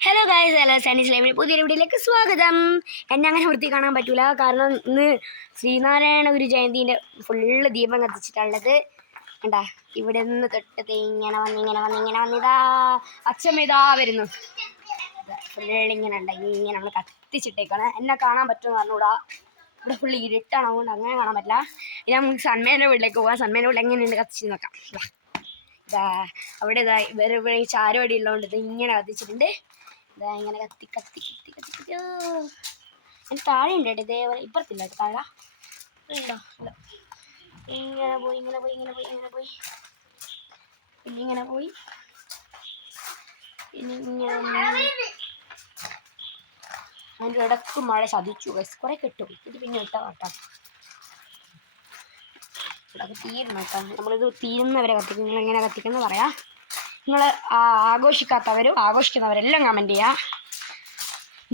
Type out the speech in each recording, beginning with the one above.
Hello guys, hello സൈനിസ് ലൈവിൽ പുതിയൊരു വീഡിയോയിലേക്ക് സ്വാഗതം. എന്നെ അങ്ങനെ വൃത്തി കാണാൻ പറ്റൂല, കാരണം ഇന്ന് ശ്രീനാരായണ ഗുരു ജയന്തിൻ്റെ ഫുള്ള് ദീപം കത്തിച്ചിട്ടുള്ളത്. കണ്ടാ, ഇവിടെ നിന്ന് തൊട്ടത് ഇങ്ങനെ വന്നിതാ അച്ഛമിതാ വരുന്നു. ഫുള്ളിങ്ങനെ ഉണ്ട്, ഇങ്ങനെ നമ്മൾ കത്തിച്ചിട്ടേക്കാണ്. എന്നെ കാണാൻ പറ്റുമെന്ന് പറഞ്ഞൂടാ, ഇവിടെ ഫുള്ള് ഇരുട്ടാണ്, അതുകൊണ്ട് അങ്ങനെ കാണാൻ പറ്റില്ല. ഇനി നമുക്ക് സന്മേൻ്റെ വീട്ടിലേക്ക് പോകാം. സന്മേൻ്റെ വീട്ടിൽ എങ്ങനെയുണ്ട് കത്തിച്ച് നോക്കാം. ഇതാ അവിടെ ഇവിടെ ഈ ചാരുവടി ഉള്ളതുകൊണ്ട് ഇത് ഇങ്ങനെ കത്തിച്ചിട്ടുണ്ട്. ഇതാ ഇങ്ങനെ കത്തി കത്തി കത്തി കത്തി കത്തി താഴെ ഉണ്ട് കേട്ടോ. ഇതേപോലെ ഇപ്പുറത്തില്ല കേട്ടോ, താഴെ ഉണ്ടോ? ഇല്ല. ഇങ്ങനെ പോയി ഇങ്ങനെ പോയി ഇങ്ങനെ പോയി ഇങ്ങനെ പോയി പിന്നെ ഇങ്ങനെ പോയി പിന്നെ ഇങ്ങനെ അതിൻ്റെ ഇടക്ക് മഴ ചതിച്ചു. കുറെ കിട്ടും ഇത്, പിന്നെ ഇട്ട കേട്ടോ. ഇതൊക്കെ തീരണം കേട്ടോ. നമ്മളിത് തീരുന്നവരെ കത്തിക്കും. നിങ്ങൾ എങ്ങനെ കത്തിക്കുന്നത് പറയാം. നിങ്ങൾ ആഘോഷിക്കാത്തവരും ആഘോഷിക്കുന്നവരെല്ലാം കമൻറ്റ് ചെയ്യുക.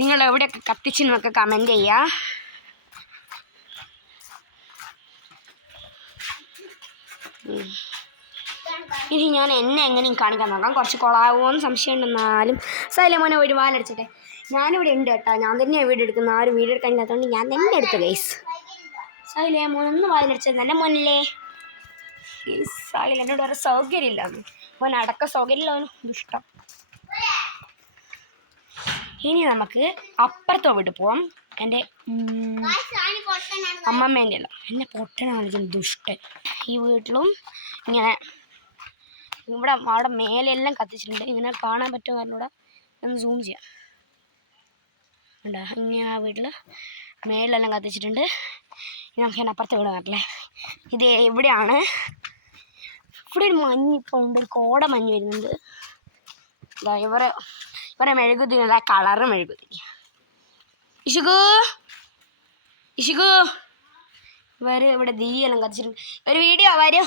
നിങ്ങൾ എവിടെയൊക്കെ കത്തിച്ചെന്നൊക്കെ കമൻറ്റ് ചെയ്യുക. ഇനി ഞാൻ എന്നെ എങ്ങനെയും കാണിക്കാൻ നോക്കാം. കുറച്ച് കൊളാവുമെന്ന് സംശയം ഉണ്ടെന്നാലും സൈലമോനെ ഒരു വാലടിച്ചിട്ടെ. ഞാനിവിടെ ഉണ്ട് കേട്ടോ. ഞാൻ തന്നെയാണ് വീഡിയോ എടുക്കുന്നത്. ആരും വീഡിയോ എടുക്കാൻ ഇല്ലാത്തതുകൊണ്ട് ഞാൻ തന്നെ എടുത്തു ഗൈസ്. സൈലമോൻ ഒന്ന് വാലടിച്ചത് എൻ്റെ മോനല്ലേ. സാഹിൽ എന്നോട് വേറെ സൗകര്യം ഇല്ലാന്ന്. മോൻ അടക്ക സൗകര്യമില്ല, അവന് ഇഷ്ടം. ഇനി നമുക്ക് അപ്പുറത്തെ വീട്ടിൽ പോവാം. എൻ്റെ അമ്മമ്മേൻ്റെ അല്ല, എന്നെ പൊട്ടനാണ് വിളിക്കുന്നത്, ദുഷ്ടൻ. ഈ വീട്ടിലും ഇങ്ങനെ അവിടെ മേലെല്ലാം കത്തിച്ചിട്ടുണ്ട്. ഇങ്ങനെ കാണാൻ പറ്റുമോ പറഞ്ഞൂടെ, ഒന്ന് സൂം ചെയ്യാം. ഉണ്ടോ, ഇങ്ങനെ ആ വീട്ടിൽ മേലെല്ലാം കത്തിച്ചിട്ടുണ്ട്. ഇനി നമുക്ക് ഞാൻ അപ്പുറത്തെ വീട് പറഞ്ഞില്ലേ, ഇത് എവിടെയാണ്. ഇവിടെ ഒരു മഞ്ഞ് ഇപ്പോൾ ഉണ്ട്, ഒരു കോട മഞ്ഞ് വരുന്നുണ്ട്. ഇതാ ഇവരെ മെഴുകുതിരില്ല, കളറ് മെഴുകുതിരി. ഇഷുകു ഇവര് ഇവിടെ ദീയെല്ലാം കത്തിച്ചിട്ടുണ്ട്. ഒരു വീഡിയോ വരും.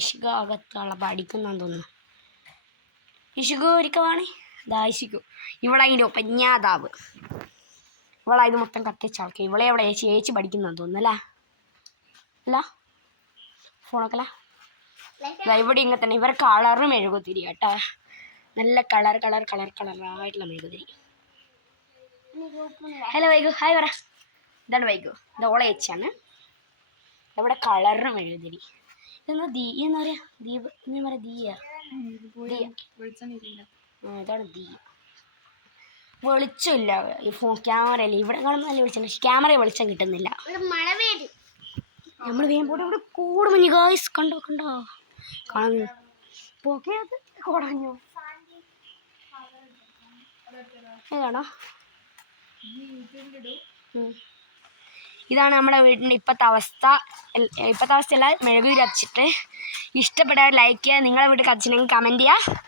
ഇഷുക അകത്തുള്ള പഠിക്കുന്നെന്ന് തോന്നുന്നു. ഇഷുകു ഒരിക്കവാണേ ഇതാ ഇഷുകു. ഇവളതിൻ്റെ ഒപ്പഞ്ഞാതാവ്. ഇവളായത് മൊത്തം കത്തിച്ച ആൾക്ക്. ഇവളെ അവിടെ ചേച്ചി പഠിക്കുന്നെന്ന് തോന്നുന്നു അല്ല ഫോണൊക്കെ ഇവിടെ ഇങ്ങനെ തന്നെ. ഇവർ കളറ് മെഴുകുതിരി കേട്ടോ, നല്ല കളറായിട്ടുള്ള മെഴുകുതിരി. ഹലോ വൈഗു, ഹായ് പറ. ഇതാണ് വൈഗു, ഇത് ഓളെ ചേച്ചിയാണ്. ഇവിടെ കളറ് മെഴുകുതിരി. ഇതെന്നാ എന്താ പറയാ, ദീപ് എന്താ പറയാ, ഇതാണ് ദീയ. വെളിച്ചമില്ല ഈ ക്യാമറയിൽ. ഇവിടെ കാണുമ്പോൾ നല്ല വെളിച്ചം, പക്ഷെ ക്യാമറ വെളിച്ചം കിട്ടുന്നില്ല. നമ്മൾ വേഗം പോയിട്ട് ഇവിടെ കൂട് മഞ്ഞ് ഗായ്സ്, കണ്ടോ കാണുന്നു. പോക്കത് കുടഞ്ഞു ഏതാണോ. ഇതാണ് നമ്മുടെ വീടിൻ്റെ ഇപ്പോഴത്തെ അവസ്ഥയല്ല. മെഴുകുതിരി കത്തിച്ചിട്ട് ഇഷ്ടപ്പെട്ടവർ ലൈക്ക് ചെയ്യുക. നിങ്ങളെ വീട്ടിൽ കത്തിച്ചിട്ടുണ്ടെങ്കിൽ കമൻറ്റ് ചെയ്യുക.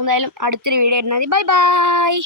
എന്തായാലും അടുത്തൊരു വീഡിയോ ഇടുന്നത്. Bye bye.